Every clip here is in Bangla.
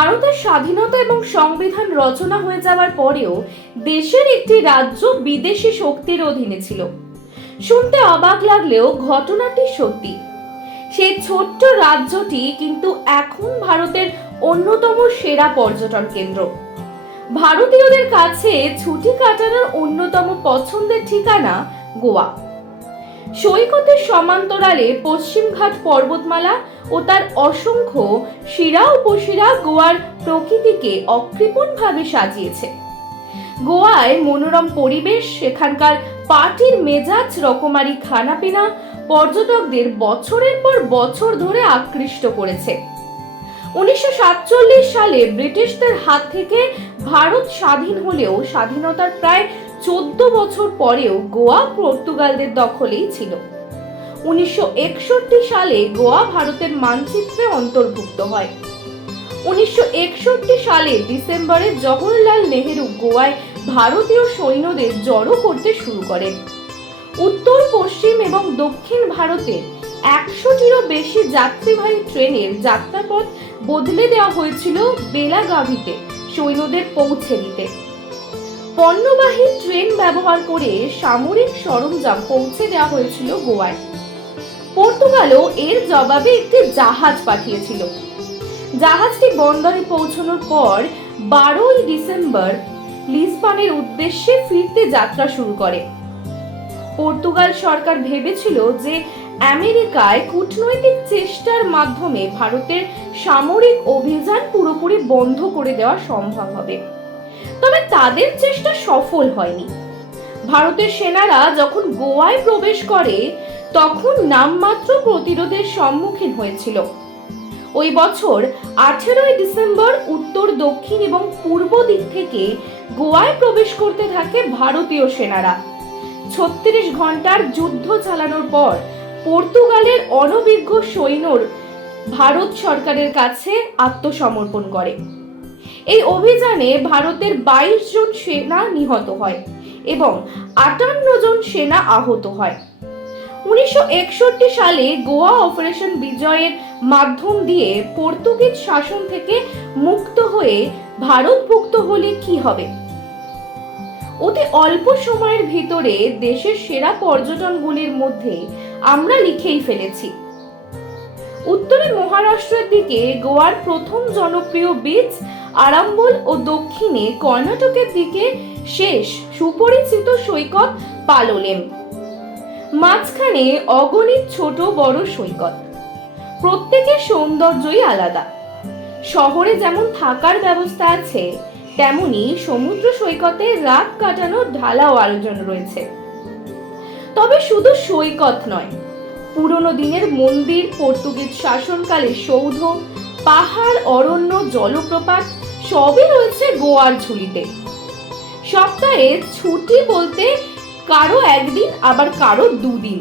ভারতের স্বাধীনতা এবং সংবিধান রচনা হয়ে যাওয়ার পরেও দেশের একটি রাজ্য বিদেশি শক্তির অধীনে ছিল। শুনতে অবাক লাগলেও ঘটনাটি সত্যি। সেই ছোট্ট রাজ্যটি কিন্তু এখন ভারতের অন্যতম সেরা পর্যটন কেন্দ্র। ভারতীয়দের কাছে ছুটি কাটানোর অন্যতম পছন্দের ঠিকানা গোয়া। সৈকতের সমান্তরালে পশ্চিমঘাট পর্বতমালা ও তার অসংখ্য শিরা উপশিরা গোয়ার প্রকৃতিকে অকৃপণভাবে সাজিয়েছে। গোয়ায় মনোরম পরিবেশ, সেখানকার পার্টির মেজাজ, রকমারি খানাপিনা পর্যটকদের বছরের পর বছর ধরে আকৃষ্ট করেছে। 1947 সালে ব্রিটিশদের হাত থেকে ভারত স্বাধীন হলেও স্বাধীনতার প্রায় 14 বছর পরেও গোয়া পর্তুগালদের দখলেই ছিল। 1961 সালে গোয়া ভারতের মানচিত্রে অন্তর্ভুক্ত হয়। 1961 সালে ডিসেম্বরে জওহরলাল নেহেরু গোয়ায় ভারতীয় সৈন্যদের জড়ো করতে শুরু করেন। উত্তর, পশ্চিম এবং দক্ষিণ ভারতে 100টিরও বেশি যাত্রীবাহী ট্রেনের যাত্রাপথ বদলে দেওয়া হয়েছিল বেলাগাভিতে সৈন্যদের পৌঁছে দিতে। পণ্যবাহী ট্রেন ব্যবহার করে সামরিক সরঞ্জাম পৌঁছে দেওয়া হয়েছিল গোয়ায়। পর্তুগালও এর জবাবে একটি জাহাজ পাঠিয়েছিল। জাহাজটি বন্দরে পৌঁছানোর পর 12 ডিসেম্বর লিসবনের উদ্দেশ্যে ফিরতে যাত্রা শুরু করে। পর্তুগাল সরকার ভেবেছিল যে আমেরিকায় কূটনৈতিক চেষ্টার মাধ্যমে ভারতের সামরিক অভিযান পুরোপুরি বন্ধ করে দেওয়া সম্ভব হবে, তবে তাদের চেষ্টা সফল হয়নি। ভারতের সেনারা যখন গোয়ায় প্রবেশ করে তখন নামমাত্র প্রতিরোধের সম্মুখীন হয়েছিল। ওই বছর 18 ডিসেম্বর উত্তর, দক্ষিণ এবং পূর্ব দিক থেকে গোয়ায় প্রবেশ করতে থাকে ভারতীয় সেনারা। 36 ঘন্টার যুদ্ধ চালানোর পর পর্তুগালের অনভিজ্ঞ সৈন্যরা ভারত সরকারের কাছে আত্মসমর্পণ করে। এই অভিযানে ভারতের 22 জন সেনা নিহত হয় এবং 58 জন সেনা আহত হয়। 1961 সালে গোয়া অপারেশন বিজয়ের মাধ্যম দিয়ে পর্তুগিজ শাসন থেকে মুক্ত হয়ে ভারতভুক্ত হলে কি হবে? অতি অল্প সময়ের ভিতরে দেশের সেরা পর্যটনগুলির মধ্যে আমরা লিখেই ফেলেছি। উত্তরে মহারাষ্ট্রের দিকে গোয়ার প্রথম জনপ্রিয় বিচ আরাম্বল ও দক্ষিণে কর্ণাটকের দিকে শেষ সুপরিচিত সৈকত পালোলেম। মাঝখানে অগণিত ছোট বড় সৈকত, প্রত্যেকের সৌন্দর্যই আলাদা। শহরে যেমন থাকার ব্যবস্থা আছে, তেমনি সমুদ্র সৈকতে রাত কাটানোর ঢালাও আয়োজন রয়েছে। তবে শুধু সৈকত নয়, পুরনো দিনের মন্দির, পর্তুগিজ শাসনকালের সৌধ, পাহাড়, অরণ্য, জলপ্রপাত সবই রয়েছে গোয়ার ঝুলিতে। সপ্তাহে ছুটি বলতে কারো একদিন, আবার কারো দুদিন।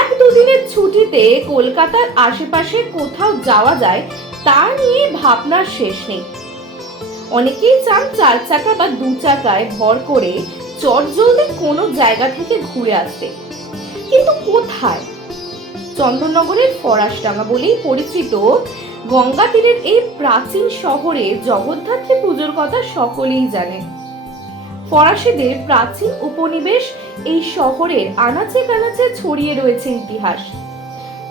1-2 দিনের ছুটিতে কলকাতার আশেপাশে কোথাও যাওয়া যায় তা নিয়ে ভাবনার শেষ নেই। অনেকেই চান 4 চাকা বা 2 চাকায় ভর করে চটজলদি কোনো জায়গা থেকে ঘুরে আসতে, কিন্তু কোথায়? চন্দননগরের ফরাসডাঙ্গা বলেই পরিচিত গঙ্গা তীরের এই প্রাচীন শহরে জগদ্ধাত্রী পুজোর কথা সকলেই জানে। ফরাসিদের প্রাচীন উপনিবেশ এই শহরের আনাচে কানাচে ছড়িয়ে রয়েছে ইতিহাস।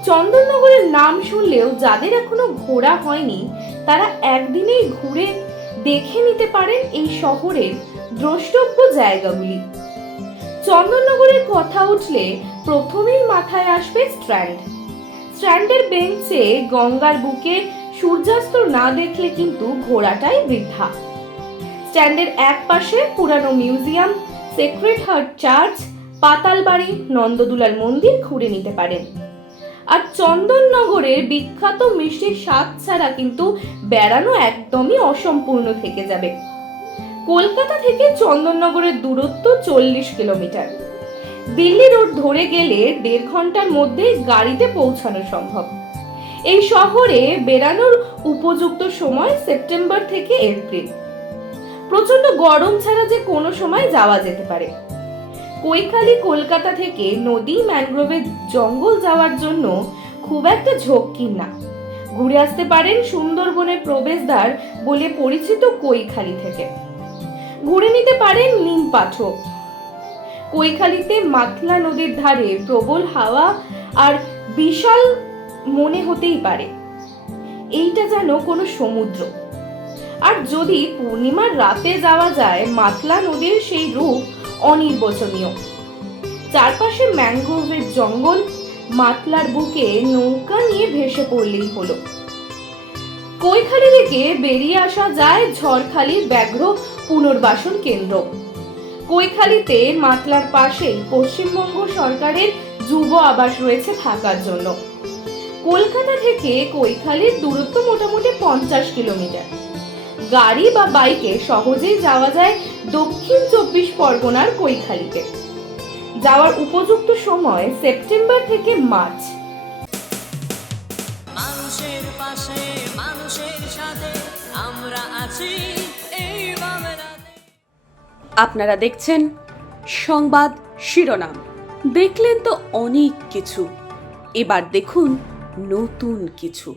চন্দননগরের নাম শুনলেও যাদের এখনো ঘোরা হয়নি তারা একদিনেই ঘুরে দেখে নিতে পারেন এই শহরের দ্রষ্টব্য জায়গাগুলি। চন্দননগরের কথা উঠলে প্রথমেই মাথায় আসবে স্ট্র্যান্ড। স্ট্র্যান্ডের বেঞ্চে গঙ্গার বুকে সূর্যাস্ত না দেখলে কিন্তু ঘোরাটাই বৃথা। স্ট্যান্ডের এক পাশে পুরানো museum, Sacred Heart Church, Patalbari, Nandadulal মন্দির ঘুরে নিতে পারেন। আর চন্দননগরের বিখ্যাত মিষ্টির স্বাদ ছাড়া কিন্তু বেড়ানো একদমই অসম্পূর্ণ থেকে যাবে। কলকাতা থেকে চন্দননগরের দূরত্ব 40 কিলোমিটার। দিল্লি রোড ধরে গেলে 1.5 ঘন্টার মধ্যে গাড়িতে পৌঁছানো সম্ভব। এই শহরে বেড়ানোর উপযুক্ত সময় সেপ্টেম্বর থেকে এপ্রিল। প্রচন্ড গরম ছাড়া যে কোনো সময় যাওয়া যেতে পারে। কৈখালি কলকাতা থেকে নদী, ম্যানগ্রোভের জঙ্গল যাওয়ার জন্য খুব একটা ঝক্কি না। ঘুরে আসতে পারেন সুন্দরবনের প্রবেশদ্বার বলে পরিচিত কৈখালী থেকে। ঘুরে নিতে পারেন নিম পাথর। কৈখালীতে মাতলা নদীর ধারে প্রবল হাওয়া আর বিশাল মনে হতেই পারে এইটা যেন কোনো সমুদ্র। আর যদি পূর্ণিমার রাতে যাওয়া যায়, মাতলা নদীর সেই রূপ অনির্বচনীয়। চারপাশে ম্যানগ্রোভের জঙ্গল, মাতলার বুকে নৌকা নিয়ে ভেসে পড়লেই হলো। কৈখালী থেকে বেরিয়ে আসা যায় ঝড়খালির ব্যাঘ্র পুনর্বাসন কেন্দ্র। কৈখালীতে মাতলার পাশেই পশ্চিমবঙ্গ সরকারের যুব আবাস রয়েছে থাকার জন্য। কলকাতা থেকে কৈখালীর দূরত্ব মোটামুটি 50 কিলোমিটার। গাড়ি বা বাইকে সহজেই যাওয়া যায় দক্ষিণ 24 পরগনার কৈখালীতে। যাওয়ার উপযুক্ত সময় সেপ্টেম্বর থেকে মার্চ। মানুষের পাশে মানুষের সাথে আমরা আছি এই বাংলাতে। আপনারা দেখছেন সংবাদ শিরোনাম। দেখলেন তো অনেক কিছু, এবার দেখুন নতুন কিছু।